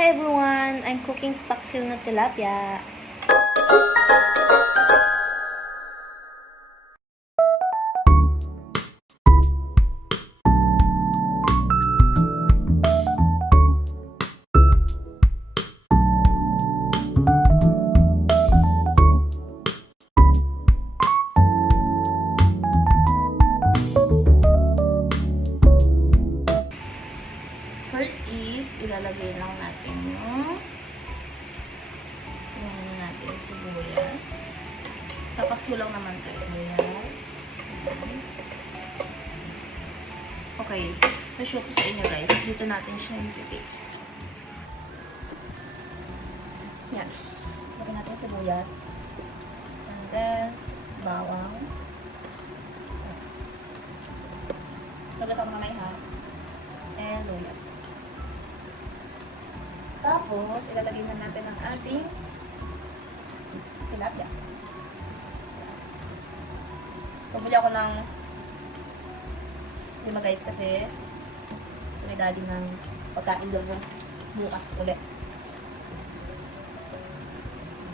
Hi everyone! I'm cooking paksil na tilapia. First is, ilalagay lang natin yung sibuyas. Papakso lang naman ito. Sibuyas. Okay. So, show ko sa inyo guys. Dito natin siya i-take. Yan. So, lagyan natin sibuyas. And then, bawang. Lagas ako mamay ha. And luya. Tapos, ilalagay na natin ang ating tilapia. So, buli ako ng 5 guys kasi gusto ni daddy ng pagkain daw yung bukas ulit.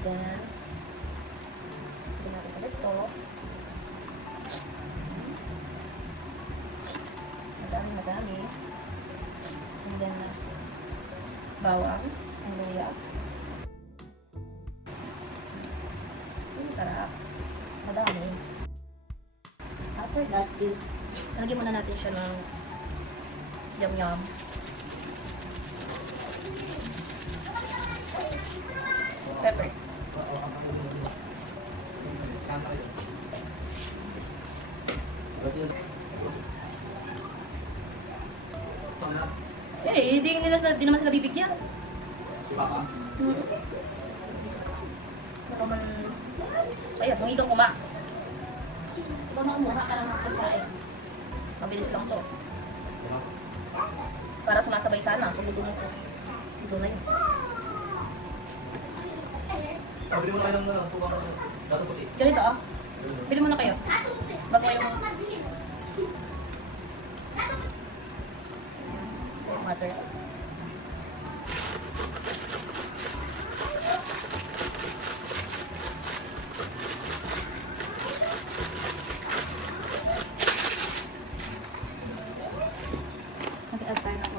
Then, lagyan natin ulit ito. Madami. And then, bawang, ang luya. Sarap. Madami. After that is, lagyan muna natin siya ng yum-yum. Pepper. Hindi naman sila bibigyan. Baka man, ayan, kung itong kuma. Diba makumuha ka lang makakasain. Mabilis lang to. Para sumasabay sana. Kung ito na yun. Bili mo na kayo ng suka ka. Dato puti. Ganito ah. Bili muna kayo. Bago yung water. Mag-add tayo na po.